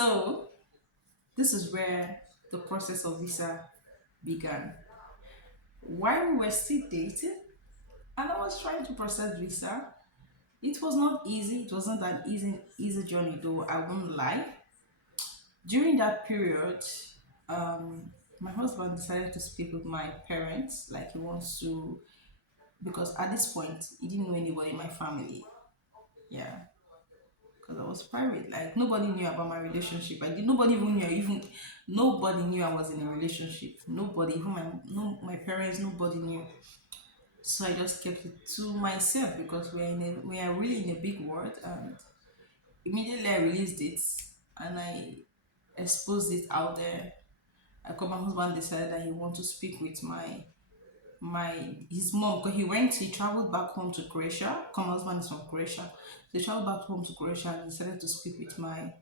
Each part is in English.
So this is where the process of visa began. While we were still dating, and I was trying to process visa, it was not easy. It wasn't an easy journey, though I won't lie. During that period, um, my husband decided to speak with my parents, like he wants to, because at this point he didn't know anybody in my family. Yeah, because I was private. Like nobody knew about my relationship. I did. Nobody even knew. Even nobody knew I was in a relationship. Nobody, even my parents. Nobody knew. So I just kept it to myself because we are really in a big world. And immediately I released it and I exposed it out there. I called my husband. Decided that he want to speak with his mom, because he traveled back home to Croatia. Come, my husband is from Croatia. They traveled back home to Croatia and decided to speak with my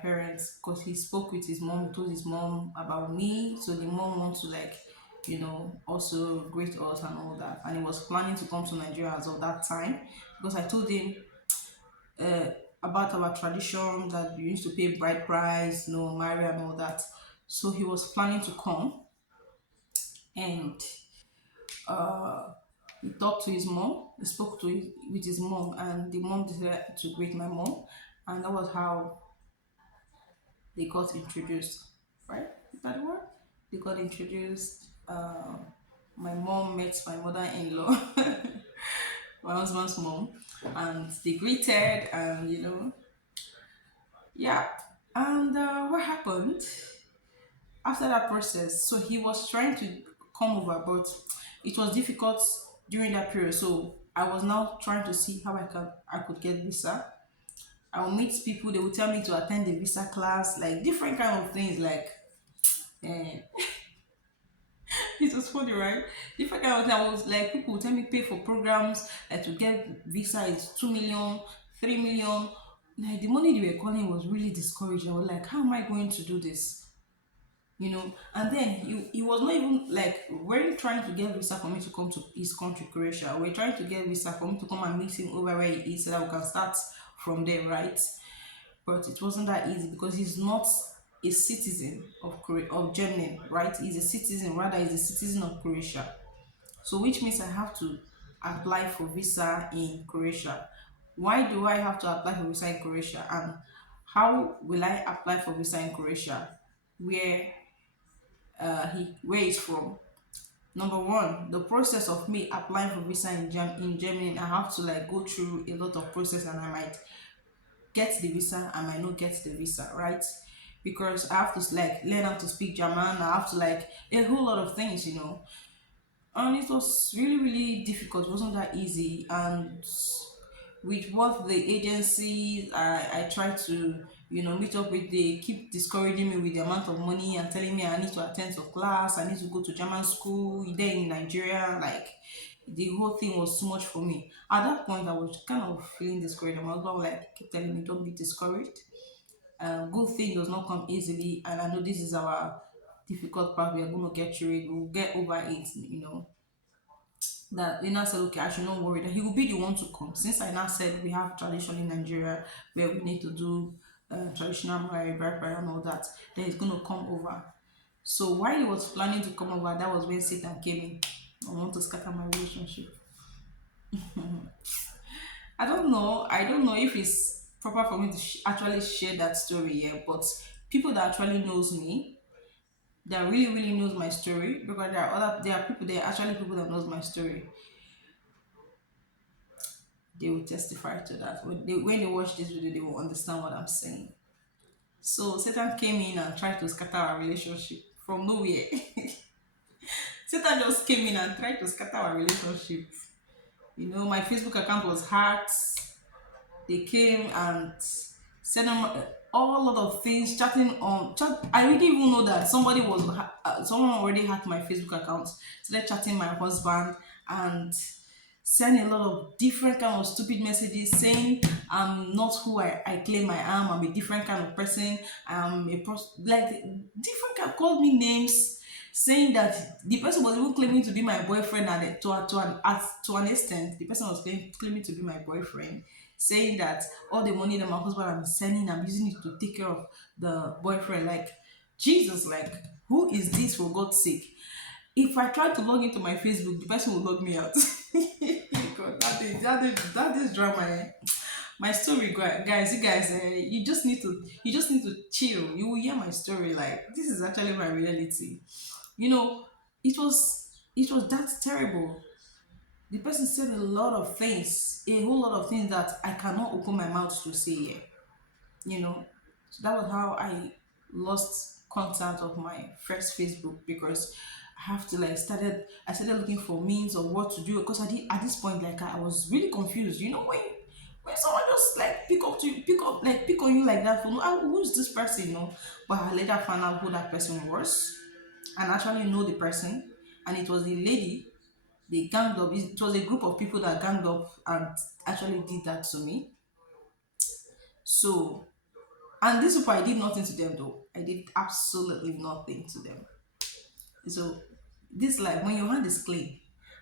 parents, because he spoke with his mom, told his mom about me. So the mom wants to, like, also greet us and all that. And he was planning to come to Nigeria as of that time, because I told him uh, about our tradition that we used to pay bride price, marry and all that. So he was planning to come, and he talked to his mom. He spoke with his mom, and the mom decided to greet my mom, and that was how they got introduced. Right? Is that the word? They got introduced. My mom met my mother-in-law, my husband's mom, and they greeted, and yeah. And what happened after that process? So he was trying to come over, but it was difficult during that period. So I was now trying to see how I could get visa. I will meet people. They will tell me to attend the visa class, like different kind of things. Like, eh, it was funny, right? Different kind of things. I was like, people will tell me pay for programs, like to get visa is 2 million, 3 million. Like the money they were calling was really discouraging. I was like, how am I going to do this? And then he was not even like, we're trying to get visa for me to come to his country, Croatia. We're trying to get visa for me to come and meet him over where he is, so that we can start from there, right? But it wasn't that easy because he's not a citizen of Germany, right? He's a citizen, rather he's a citizen of Croatia. So which means I have to apply for visa in Croatia. Why do I have to apply for visa in Croatia, and how will I apply for visa in Croatia, where where he's from? Number one, the process of me applying for visa in Germany, I have to like go through a lot of process, and I might get the visa, I might not get the visa, right? Because I have to like learn how to speak German, I have to like a whole lot of things. And it was really, really difficult. It wasn't that easy. And with what the agencies I try to meet up with, they keep discouraging me with the amount of money and telling me I need to attend to class, I need to go to German school there in Nigeria. Like the whole thing was too much for me. At that point I was kind of feeling discouraged. My husband would like keep telling me, don't be discouraged. Good thing does not come easily, and I know this is our difficult part. We are going to get through it, we'll get over it. That they now said, okay, I should not worry, that he will be the one to come. Since I now said we have tradition in Nigeria where we need to do traditional marriage, bride price, and all that, then he's going to come over. So while he was planning to come over, that was when Satan came in. I want to scatter my relationship. I don't know if it's proper for me to actually share that story here, but people that actually knows me, that really really knows my story, because there are actually people that knows my story, they will testify to that. When they watch this video, they will understand what I'm saying. So Satan came in and tried to scatter our relationship from nowhere. Satan just came in and tried to scatter our relationship. My Facebook account was hacked. They came and sent them all lot of things, chatting on chat. I didn't even know that someone already hacked my Facebook account. Started chatting my husband and send a lot of different kind of stupid messages saying I'm not who I claim I am. I'm a different kind of person. Like different kind, called me names, saying that the person was even claiming to be my boyfriend, and to an extent the person was claiming to be my boyfriend. saying that all the money that my husband I'm sending, I'm using it to take care of the boyfriend. Like, Jesus, like, who is this for God's sake? If I try to log into my Facebook, the person will log me out. God, that is drama. Eh? My story, guys, you guys, you just need to chill. You will hear my story. Like, this is actually my reality. You know, it was that terrible. The person said a lot of things, a whole lot of things that I cannot open my mouth to say here. You know, so that was how I lost contact of my first Facebook, because I have to like I started looking for means of what to do, because I did at this point, like, I was really confused. You know, when someone just like pick on you like that, for no, who's this person, But I later found out who that person was, and actually know the person, and it was the lady. They ganged up. It was a group of people that ganged up and actually did that to me. So, and this people, I did nothing to them though. I did absolutely nothing to them. So, this life, when your hand is clean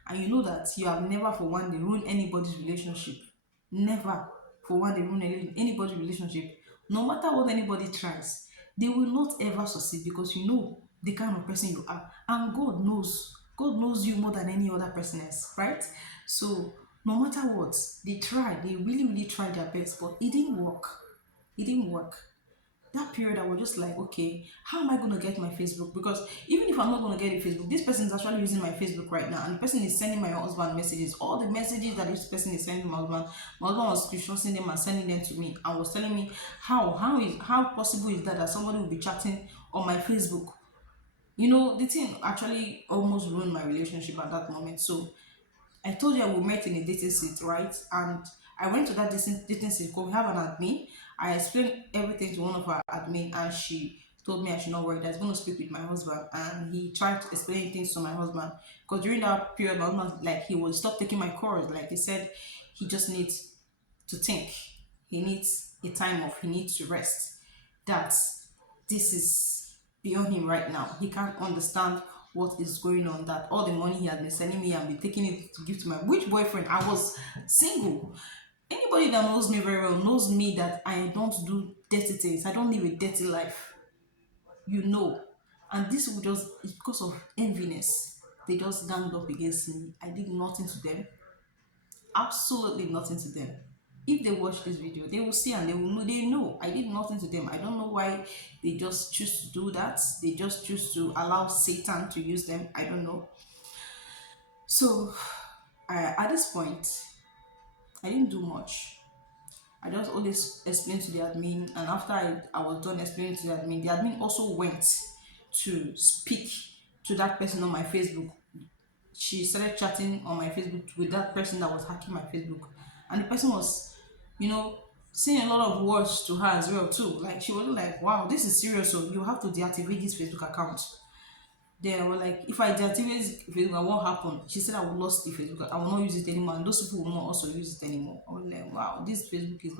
and you know that you have never for one day ruined anybody's relationship, never for one day ruined anybody's relationship, no matter what anybody tries, they will not ever succeed, because you know the kind of person you are. And God knows. God knows you more than any other person else, right? So, no matter what, they tried, they really, really tried their best, but it didn't work. It didn't work. That period, I was just like, okay, how am I going to get my Facebook? Because even if I'm not going to get a Facebook, this person is actually using my Facebook right now, and the person is sending my husband messages. All the messages that this person is sending my husband was screenshotting them and sending them to me, and was telling me how possible is that somebody will be chatting on my Facebook. The thing actually almost ruined my relationship at that moment. So I told you we met in a dating site, right? And I went to that dating site because we have an admin. I explained everything to one of our admin, and she told me I should not worry. That I was going to speak with my husband, and he tried to explain things to my husband, because during that period, my husband, like, he would stop taking my calls. Like, he said, he just needs to think. He needs a time off. He needs to rest. That this is beyond him right now. He can't understand what is going on. That all the money he had been sending me and be taking it to give to my which boyfriend. I was single. Anybody that knows me very well knows me that I don't do dirty things. I don't live a dirty life. You know. And this was just it's because of enviness. They just ganged up against me. I did nothing to them, absolutely nothing to them. If they watch this video, they will see and they know I did nothing to them. I don't know why they just choose to do that. They just choose to allow Satan to use them. I don't know. So, at this point, I didn't do much. I just always explained to the admin, and after I was done explaining to the admin also went to speak to that person on my Facebook. She started chatting on my Facebook with that person that was hacking my Facebook, and the person was, you know, saying a lot of words to her as well too. Like, she was like, "Wow, this is serious. So you have to deactivate this Facebook account." Then I was like, "If I deactivate Facebook, what happened?" She said, "I will lose the Facebook. I will not use it anymore, and those people will not also use it anymore." I was like, "Wow, this Facebook is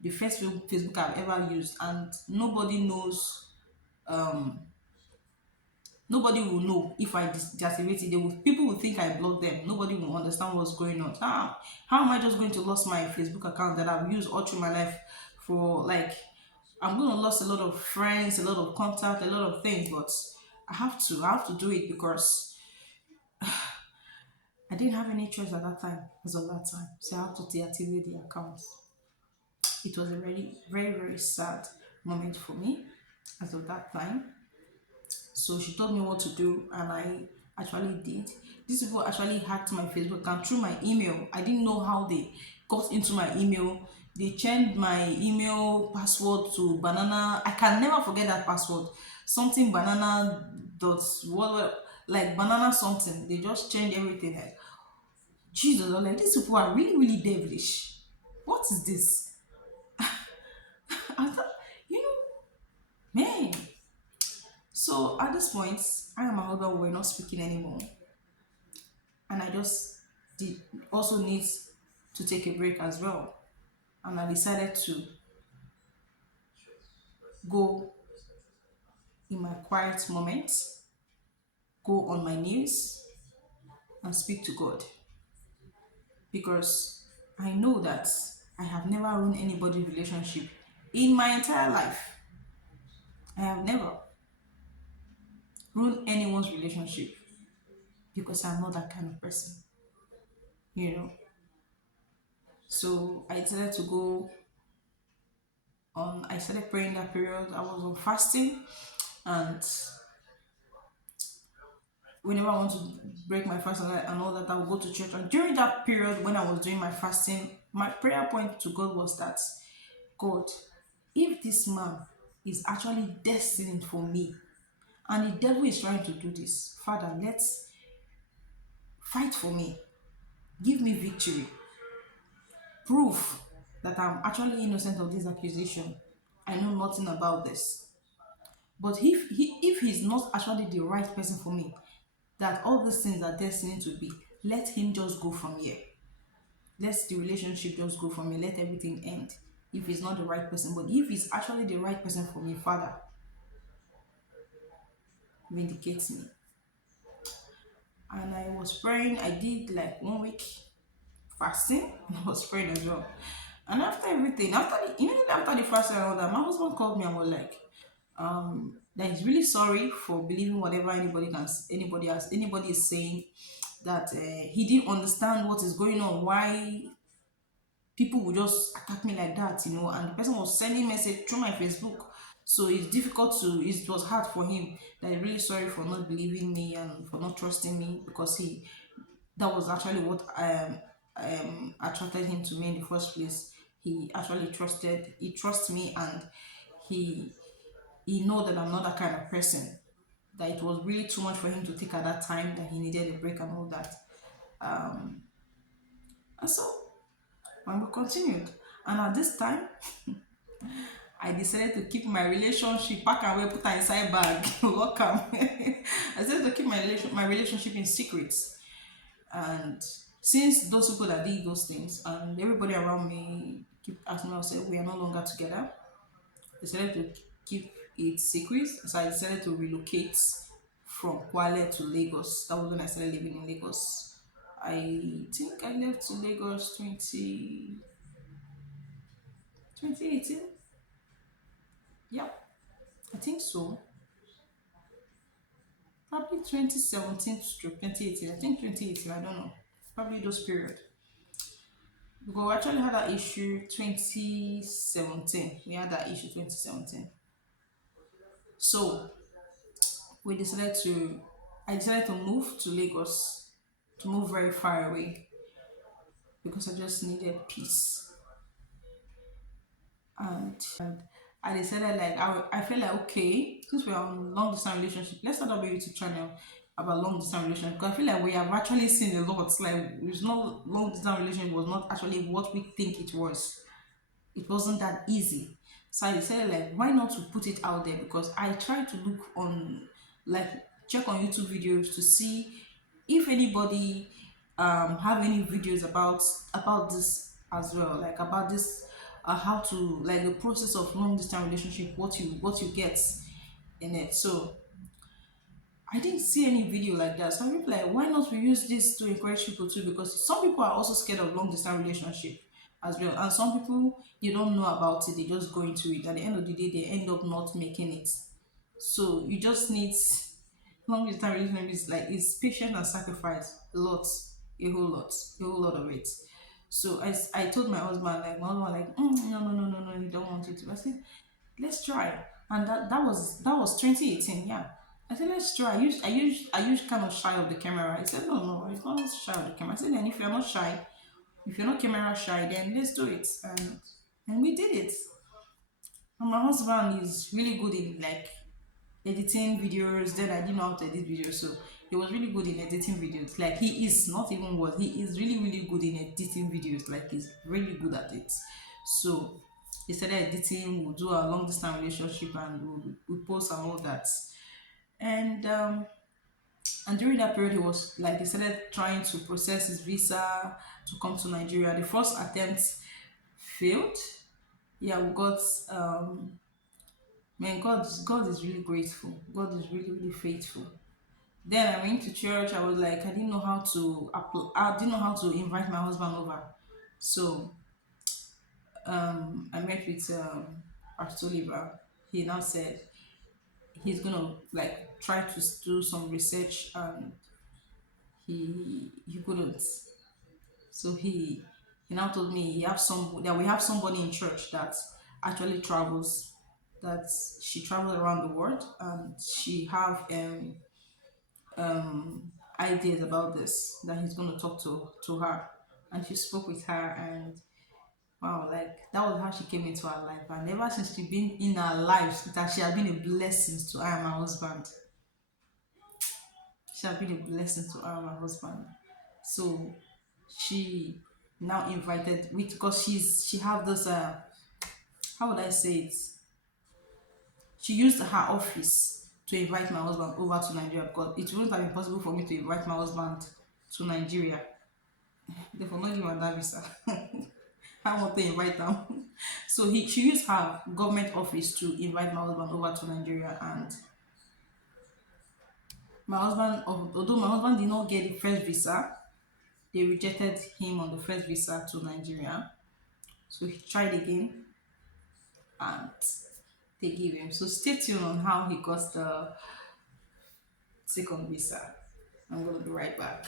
the first Facebook I've ever used, and nobody will know if I deactivate it. People will think I blocked them. Nobody will understand what's going on. How am I just going to lose my Facebook account that I've used all through my life for, like, I'm going to lose a lot of friends, a lot of contact, a lot of things, but I have to do it because I didn't have any choice at that time as of that time. So I have to deactivate the account. It was a very, very, very sad moment for me as of that time. So she told me what to do, and I actually did. These people actually hacked my Facebook account through my email. I didn't know how they got into my email. They changed my email password to banana. I can never forget that password. Something banana dot what, like banana something. They just changed everything. Like, Jesus, I'm like, these people are really, really devilish. What is this? I thought, you know, man. So at this point, I and my husband were not speaking anymore, and I just did also need to take a break as well. And I decided to go in my quiet moments, go on my knees and speak to God, because I know that I have never ruined anybody's relationship in my entire life. I have never ruined anyone's relationship because I'm not that kind of person, you know. So I decided to go on, I started praying that period. I was on fasting, and whenever I want to break my fast and all that, I will go to church. And during that period when I was doing my fasting, my prayer point to God was that, God, if this man is actually destined for me and the devil is trying to do this, Father, let's fight for me. Give me victory. Proof that I'm actually innocent of this accusation. I know nothing about this. But if he's not actually the right person for me, that all these things are destined to be, let him just go from here. Let the relationship just go from here. Let everything end. If he's not the right person, but if he's actually the right person for me, Father, vindicate me. And I was praying. I did like 1 week fasting. And I was praying as well. And after everything, immediately after the fasting and all that, my husband called me and was like, that he's really sorry for believing whatever anybody is saying. That he didn't understand what is going on, why people would just attack me like that, and the person was sending message through my Facebook. So it's difficult to, it was hard for him. That he's really sorry for not believing me and for not trusting me, because that was actually what attracted him to me in the first place. He trusts me, and he he know that I'm not that kind of person. That it was really too much for him to take at that time, that he needed a break and all that. And so, and we continued. And at this time, I decided to keep my relationship, pack away, put her inside bag, lock am. I decided to keep my relationship in secrets. And since those people that did those things and everybody around me keep asking me, I said we are no longer together. I decided to keep it secret. So I decided to relocate from Kwale to Lagos. That was when I started living in Lagos. I think I left to Lagos 2018. Yep, I think so. Probably 2017 to 2018. I think 2018, I don't know. Probably those period. Because we actually had that issue 2017. We had that issue 2017. So we decided to I decided to move to Lagos, to move very far away, because I just needed peace. And I decided, like, I feel like, okay, since we're on long distance relationship, let's start up a YouTube channel about long distance relationship, because I feel like we have actually seen a lot. Like, there's no, long distance relationship was not actually what we think it was. It wasn't that easy. So I decided, like, why not to put it out there? Because I tried to look on, like, check on YouTube videos to see if anybody have any videos about this as well, like about this, how to, like, the process of long distance relationship, what you get in it. So I didn't see any video like that. So I'm like, why not we use this to encourage people too? Because some people are also scared of long distance relationship as well. And some people, you don't know about it, they just go into it. At the end of the day, they end up not making it. So you just need, long distance relationship is like, it's patience and sacrifice. A lot, a whole lot of it. So I told my husband, like, my husband, like, no, no, no, no, no, you don't want it to. I said, let's try. And that was 2018. Yeah, I said, let's try. I used kind of shy of the camera. I said, no, no, it's not shy of the camera. I said, then if you're not shy, if you're not camera shy, then let's do it. And we did it. And my husband is really good in, like, editing videos. Then I didn't know how to edit videos, so he was really good in editing videos. Like, he is not even was he is really, really good in editing videos. Like, he's really good at it. So he started editing. We'll do a long distance relationship, and we'll post and all that. And during that period, he was like, he started trying to process his visa to come to Nigeria. The first attempt failed. Yeah, we got, man, God is really grateful. God is really, really faithful. Then I went to church. I was like, I didn't know how to I didn't know how to invite my husband over. So I met with Pastor Oliver. He now said he's gonna like try to do some research, and he couldn't. So he now told me he have some that we have somebody in church that actually travels, that she traveled around the world, and she have ideas about this, that he's going to talk to her. And she spoke with her, and wow, like that was how she came into our life. And ever since she been in our lives, that she has been a blessing to her and my husband. She has been a blessing to her and my husband. So she now invited with, because she have this how would I say it, she used her office to invite my husband over to Nigeria, because it wouldn't have been possible for me to invite my husband to Nigeria. Therefore, not give her that visa. I want to invite them. So she used her government office to invite my husband over to Nigeria, and my husband, although my husband did not get the first visa, they rejected him on the first visa to Nigeria. So he tried again, and they gave him. So stay tuned on how he got the second visa. I'm gonna be right back.